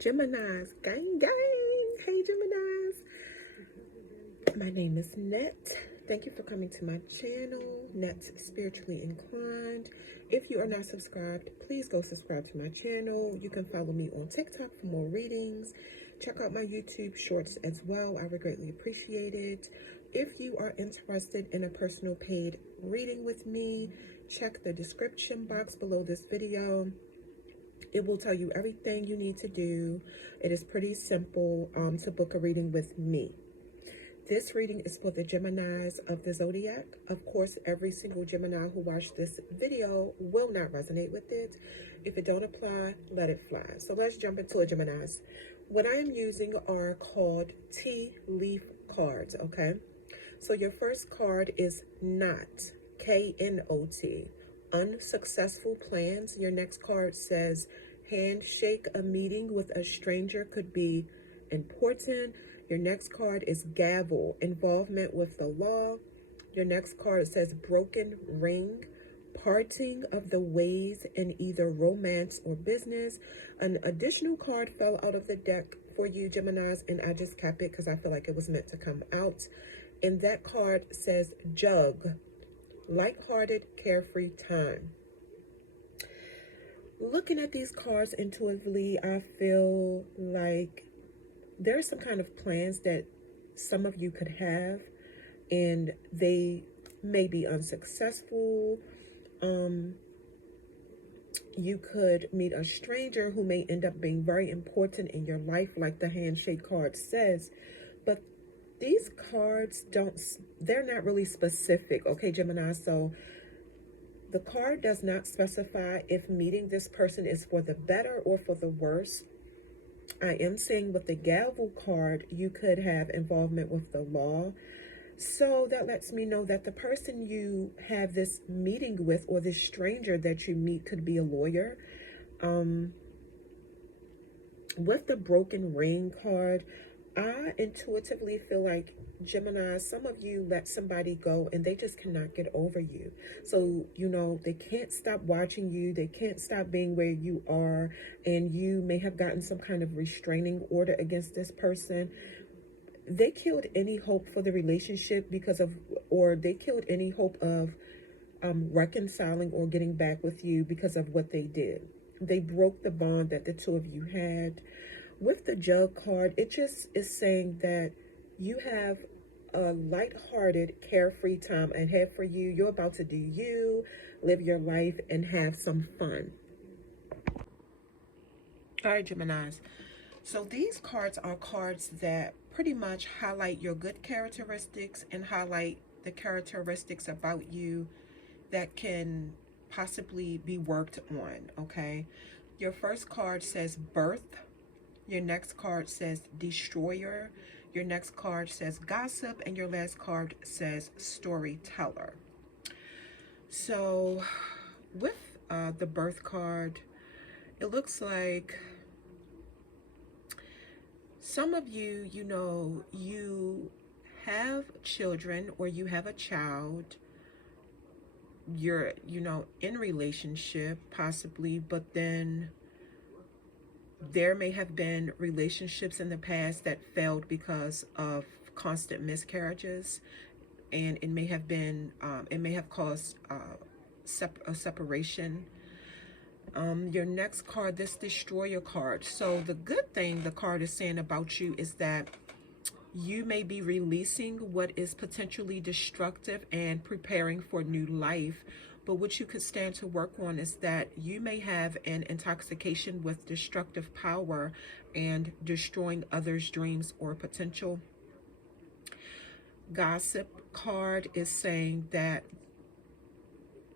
Geminis, gang, gang. Hey, Geminis. My name is Net. Thank you for coming to my channel, Net Spiritually Inclined. If you are not subscribed, please go subscribe to my channel. You can follow me on TikTok for more readings. Check out my YouTube shorts as well. I would greatly appreciate it. If you are interested in a personal paid reading with me, check the description box below this video. It will tell you everything you need to do. It is pretty simple to book a reading with me. This reading is for the Geminis of the Zodiac. Of course, every single Gemini who watched this video will not resonate with it. If it don't apply, let it fly. So let's jump into it, Geminis. What I am using are called tea leaf cards, okay? So your first card is Knot, K-N-O-T. Unsuccessful plans. Your next card says handshake. A meeting with a stranger could be important. Your next card is gavel, involvement with the law. Your next card says broken ring, parting of the ways in either romance or business. An additional card fell out of the deck for you, Geminis, and I just kept it because I feel like it was meant to come out. And that card says jug, lighthearted, carefree time. Looking at these cards intuitively, I feel like there are some kind of plans that some of you could have, and they may be unsuccessful. You could meet a stranger who may end up being very important in your life, like the handshake card says. But these cards they're not really specific, okay, Gemini? So the card does not specify if meeting this person is for the better or for the worse. I am saying with the gavel card, you could have involvement with the law. So that lets me know that the person you have this meeting with, or this stranger that you meet, could be a lawyer. With the broken ring card, I intuitively feel like, Gemini, some of you let somebody go and they just cannot get over you. So, they can't stop watching you. They can't stop being where you are. And you may have gotten some kind of restraining order against this person. They killed any hope for the relationship or they killed any hope of reconciling or getting back with you because of what they did. They broke the bond that the two of you had. With the jug card, it just is saying that you have a lighthearted, carefree time ahead for you. You're about to do you, live your life, and have some fun. All right, Geminis. So these cards are cards that pretty much highlight your good characteristics and highlight the characteristics about you that can possibly be worked on, okay? Your first card says birth. Your next card says destroyer. Your next card says gossip. And your last card says storyteller. So with the birth card, it looks like some of you, you have children, or you have a child. You're, in relationship possibly, but then there may have been relationships in the past that failed because of constant miscarriages, and it may have been, it may have caused a separation. Your next card, this destroyer card. So the good thing the card is saying about you is that you may be releasing what is potentially destructive and preparing for new life. But what you could stand to work on is that you may have an intoxication with destructive power and destroying others' dreams or potential. Gossip card is saying that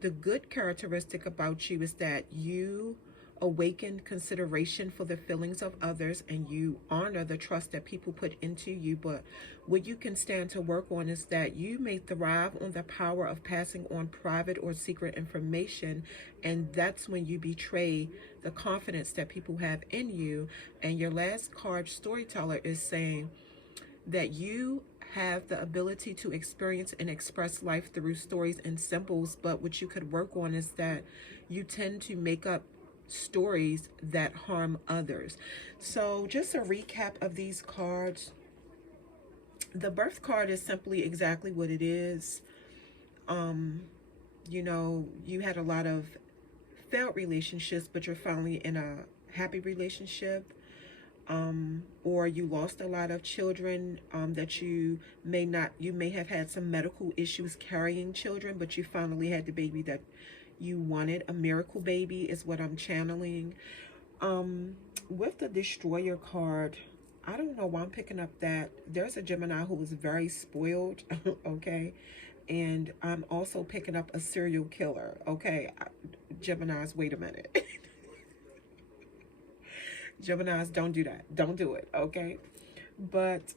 the good characteristic about you is that you awaken consideration for the feelings of others, and you honor the trust that people put into you. But what you can stand to work on is that you may thrive on the power of passing on private or secret information, and that's when you betray the confidence that people have in you. And your last card, storyteller, is saying that you have the ability to experience and express life through stories and symbols, but what you could work on is that you tend to make up stories that harm others. So just a recap of these cards. The birth card is simply exactly what it is. You know, you had a lot of failed relationships, but you're finally in a happy relationship. Or you lost a lot of children that you may have had some medical issues carrying children, but you finally had the baby that you wanted. A miracle baby is what I'm channeling. With the Destroyer card, I don't know why I'm picking up that there's a Gemini who is very spoiled, okay? And I'm also picking up a serial killer, okay? Geminis, wait a minute. Geminis, don't do that. Don't do it, okay? But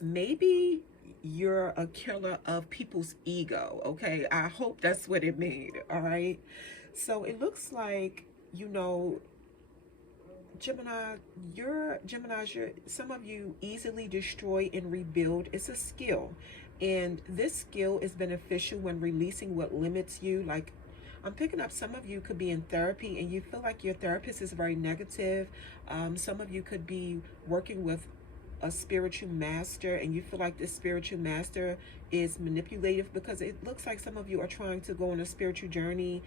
maybe you're a killer of people's ego, okay? I hope that's what it made, all right? So it looks like, you know, Gemini, some of you easily destroy and rebuild. It's a skill. And this skill is beneficial when releasing what limits you. Like, I'm picking up some of you could be in therapy and you feel like your therapist is very negative. Some of you could be working with a spiritual master and you feel like this spiritual master is manipulative, because it looks like some of you are trying to go on a spiritual journey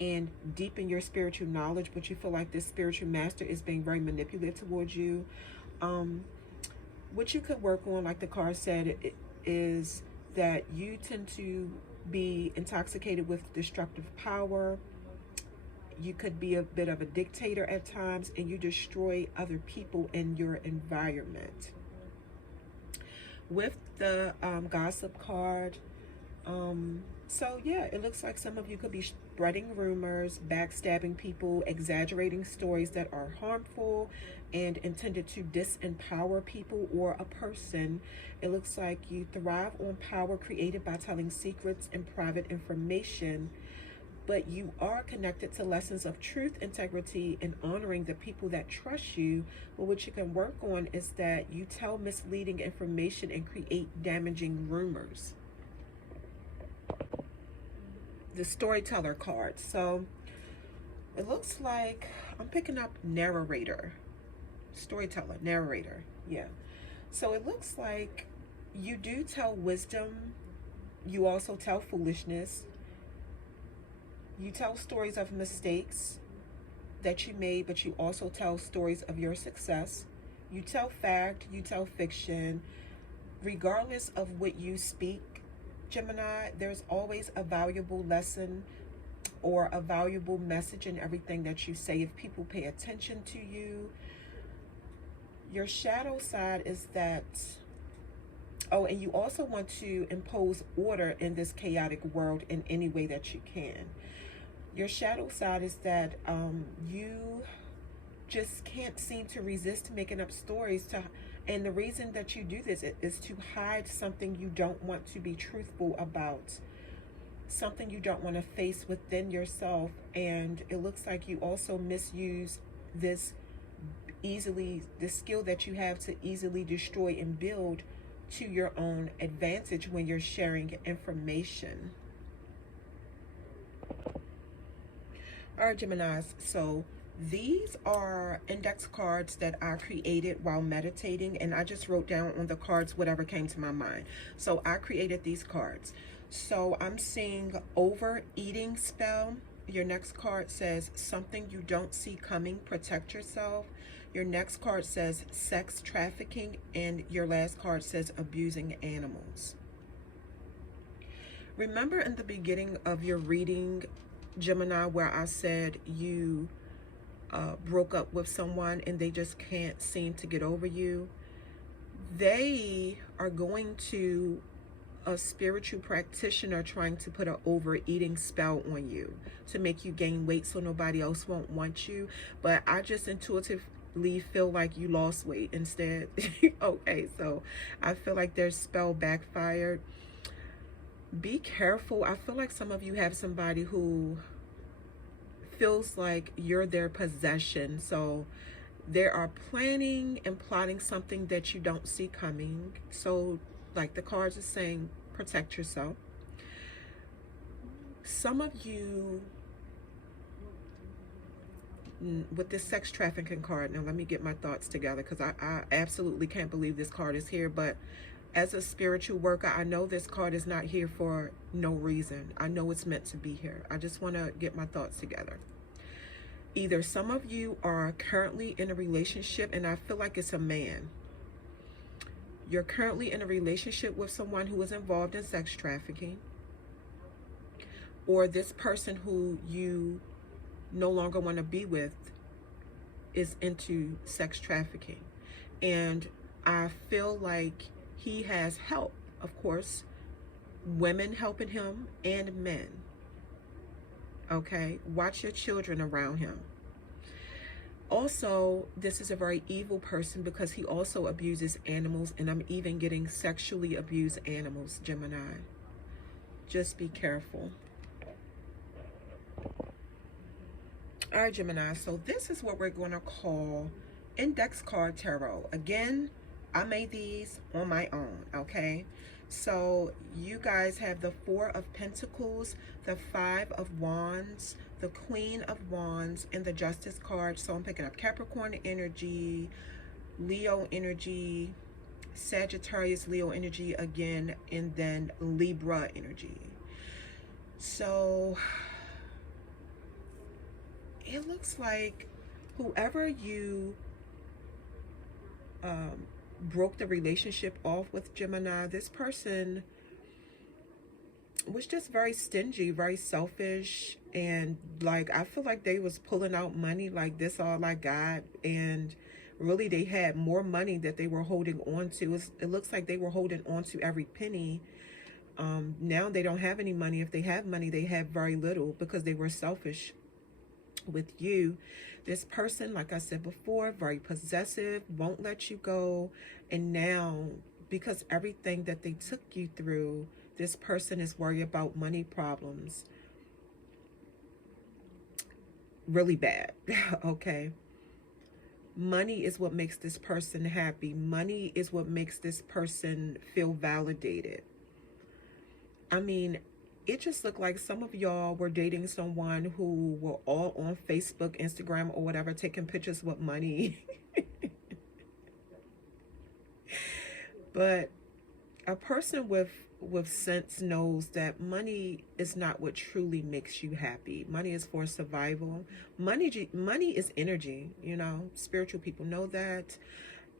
and deepen your spiritual knowledge, but you feel like this spiritual master is being very manipulative towards you. What you could work on, like the card said, is that you tend to be intoxicated with destructive power. You could be a bit of a dictator at times, and you destroy other people in your environment. With the gossip card, so yeah, it looks like some of you could be spreading rumors, backstabbing people, exaggerating stories that are harmful and intended to disempower people or a person. It looks like you thrive on power created by telling secrets and private information, but you are connected to lessons of truth, integrity, and honoring the people that trust you. But what you can work on is that you tell misleading information and create damaging rumors. The storyteller card. So it looks like I'm picking up narrator, storyteller, narrator. Yeah. So it looks like you do tell wisdom. You also tell foolishness. You tell stories of mistakes that you made, but you also tell stories of your success. You tell fact, you tell fiction. Regardless of what you speak, Gemini, there's always a valuable lesson or a valuable message in everything that you say if people pay attention to you. Your shadow side is that, oh, and you also want to impose order in this chaotic world in any way that you can. Your shadow side is that you just can't seem to resist making up stories and the reason that you do this is to hide something you don't want to be truthful about, something you don't want to face within yourself. And it looks like you also misuse this skill that you have to easily destroy and build to your own advantage when you're sharing information. All right, Geminis, so these are index cards that I created while meditating, and I just wrote down on the cards whatever came to my mind. So I created these cards. So I'm seeing overeating spell. Your next card says something you don't see coming, protect yourself. Your next card says sex trafficking, and your last card says abusing animals. Remember in the beginning of your reading, Gemini, where I said you broke up with someone and they just can't seem to get over you? They are going to a spiritual practitioner trying to put an overeating spell on you to make you gain weight so nobody else won't want you. But I just intuitively feel like you lost weight instead. Okay, so I feel like their spell backfired. Be careful. I feel like some of you have somebody who feels like you're their possession. So they are planning and plotting something that you don't see coming. So like the cards are saying, protect yourself. Some of you with this sex trafficking card. Now let me get my thoughts together, because I absolutely can't believe this card is here. But as a spiritual worker, I know this card is not here for no reason. I know it's meant to be here. I just want to get my thoughts together. Either some of you are currently in a relationship, and I feel like it's a man. You're currently in a relationship with someone who is involved in sex trafficking, or this person who you no longer want to be with is into sex trafficking. And I feel like he has help, of course, women helping him and men. Okay, watch your children around him. Also, this is a very evil person because he also abuses animals, and I'm even getting sexually abused animals, Gemini. Just be careful. All right, Gemini, so this is what we're going to call Index Card Tarot. Again, I made these on my own, okay? So you guys have the Four of Pentacles, the Five of Wands, the Queen of Wands, and the Justice card. So I'm picking up Capricorn energy, Leo energy, Sagittarius, Leo energy again, and then Libra energy. So it looks like whoever you broke the relationship off with, Gemini, this person was just very stingy, very selfish, and like I feel like they was pulling out money like this all I got, and really they had more money that they were holding on to. It looks like they were holding on to every penny. Now they don't have any money. If they have money, they have very little because they were selfish with you. This person, like I said before, very possessive, won't let you go. And now, because everything that they took you through, this person is worried about money problems. Really bad. Okay. Money is what makes this person happy. Money is what makes this person feel validated. I mean, it just looked like some of y'all were dating someone who were all on Facebook, Instagram, or whatever, taking pictures with money. But a person with sense knows that money is not what truly makes you happy. Money is for survival. Money is energy, you know. Spiritual people know that.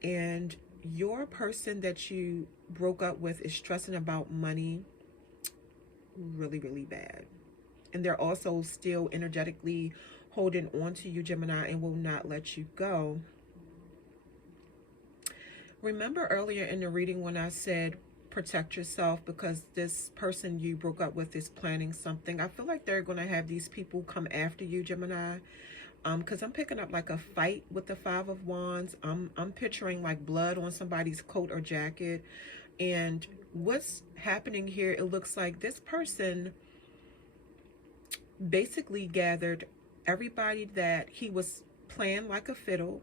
And your person that you broke up with is stressing about money really, really bad. And they're also still energetically holding on to you, Gemini, and will not let you go. Remember earlier in the reading when I said protect yourself because this person you broke up with is planning something? I feel like they're going to have these people come after you, Gemini. Because I'm picking up like a fight with the Five of Wands. I'm picturing like blood on somebody's coat or jacket. And what's happening here, it looks like this person basically gathered everybody that he was playing like a fiddle,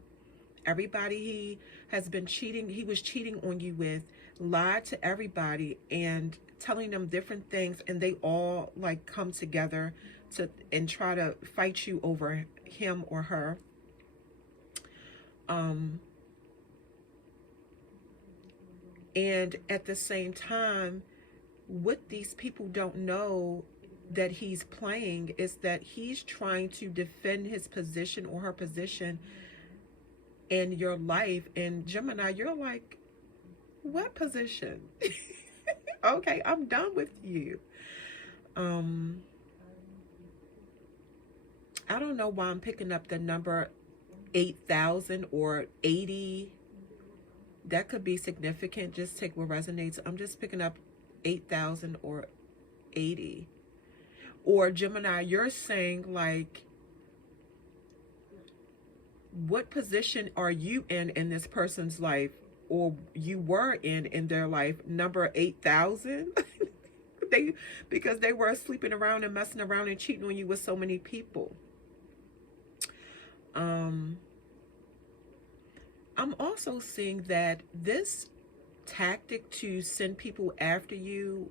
everybody he has been cheating, he was cheating on you with, lied to everybody and telling them different things, and they all like come together to and try to fight you over him or her. And at the same time, what these people don't know that he's playing is that he's trying to defend his position or her position in your life. And Gemini, you're like, what position? Okay, I'm done with you. I don't know why I'm picking up the number 8,000 or 80. That could be significant. Just take what resonates. I'm just picking up 8,000 or 80. Or Gemini, you're saying like, what position are you in this person's life, or you were in their life? Number 8,000. Because they were sleeping around and messing around and cheating on you with so many people. I'm also seeing that this tactic to send people after you,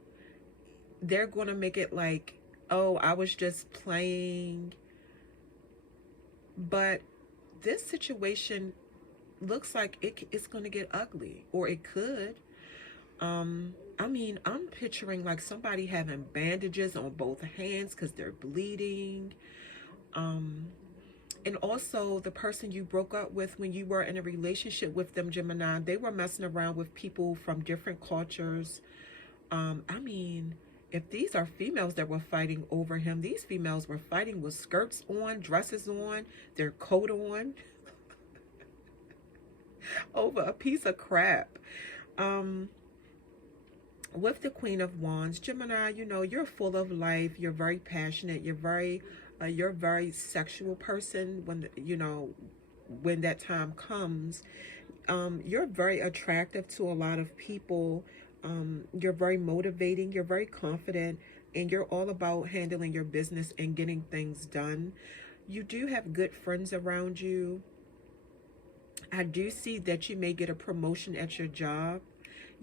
they're going to make it like, oh, I was just playing. But this situation looks like it's going to get ugly, or it could. I mean, I'm picturing like somebody having bandages on both hands because they're bleeding. Um, and also the person you broke up with when you were in a relationship with them, Gemini, they were messing around with people from different cultures. I mean, if these are females that were fighting over him, these females were fighting with skirts on, dresses on, their coat on, over a piece of crap. Um, with the Queen of Wands, Gemini, you know, you're full of life. You're very passionate. You're a very sexual person when, you know, when that time comes. You're very attractive to a lot of people. You're very motivating. You're very confident. And you're all about handling your business and getting things done. You do have good friends around you. I do see that you may get a promotion at your job.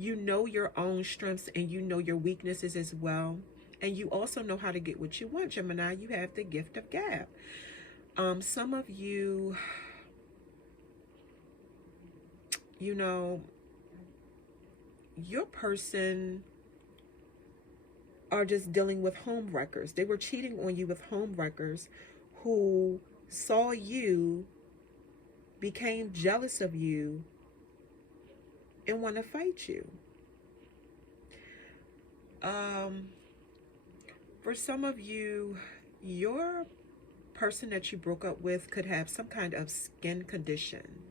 You know your own strengths and you know your weaknesses as well. And you also know how to get what you want, Gemini. You have the gift of gab. Some of you, you know, your person are just dealing with home wreckers. They were cheating on you with home wreckers who saw you, became jealous of you, and want to fight you. For some of you, your person that you broke up with could have some kind of skin condition.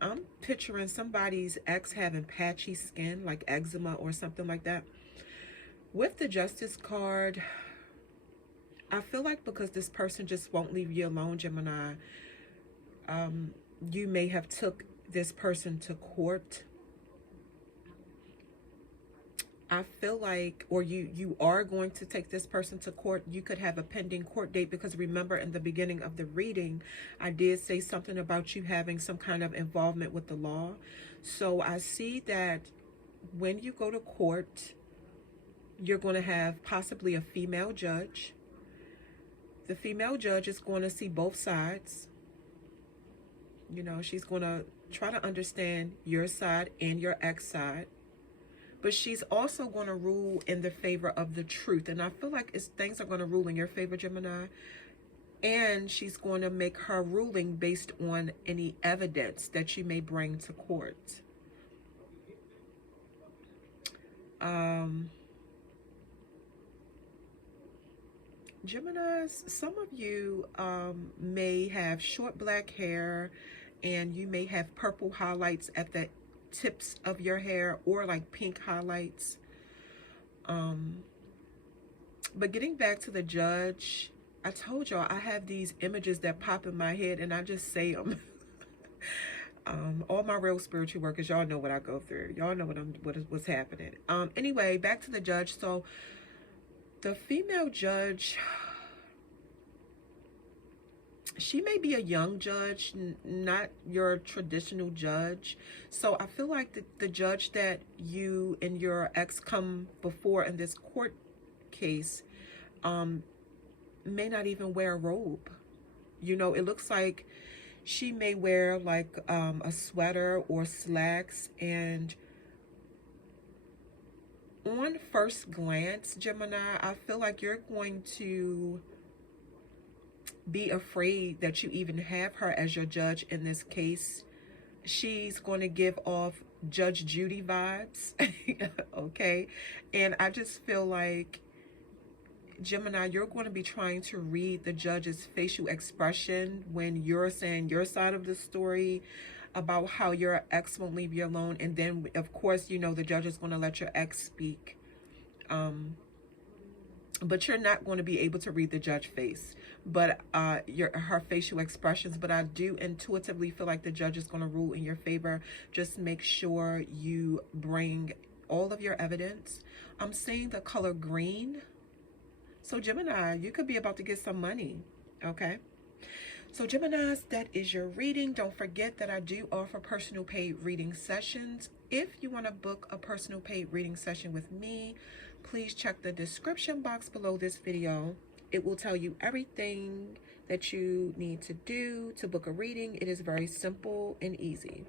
I'm picturing somebody's ex having patchy skin, like eczema or something like that. With the Justice card, I feel like because this person just won't leave you alone, Gemini, you may have took this person to court. I feel like, or you are going to take this person to court. You could have a pending court date, because remember in the beginning of the reading, I did say something about you having some kind of involvement with the law. So I see that when you go to court, you're going to have possibly a female judge. The female judge is going to see both sides. You know, she's going to try to understand your side and your ex side. But she's also going to rule in the favor of the truth. And I feel like things are going to rule in your favor, Gemini. And she's going to make her ruling based on any evidence that you may bring to court. Geminis, some of you may have short black hair, and you may have purple highlights at the tips of your hair, or like pink highlights. But getting back to the judge, I told y'all I have these images that pop in my head and I just say them. All my real spiritual workers, y'all know what I go through. Y'all know what's happening. Anyway, back to the judge. So the female judge, she may be a young judge, not your traditional judge. So I feel like the judge that you and your ex come before in this court case may not even wear a robe. You know, it looks like she may wear like a sweater or slacks. And on first glance, Gemini, I feel like you're going to be afraid that you even have her as your judge in this case. She's going to give off Judge Judy vibes. Okay, and I just feel like, Gemini, you're going to be trying to read the judge's facial expression when you're saying your side of the story about how your ex won't leave you alone. And then of course, you know, the judge is going to let your ex speak, but you're not going to be able to read the judge's face, but her facial expressions. But I do intuitively feel like the judge is going to rule in your favor. Just make sure you bring all of your evidence. I'm seeing the color green. So Gemini, you could be about to get some money. Okay. So Geminis, that is your reading. Don't forget that I do offer personal paid reading sessions. If you want to book a personal paid reading session with me, please check the description box below this video. It will tell you everything that you need to do to book a reading. It is very simple and easy.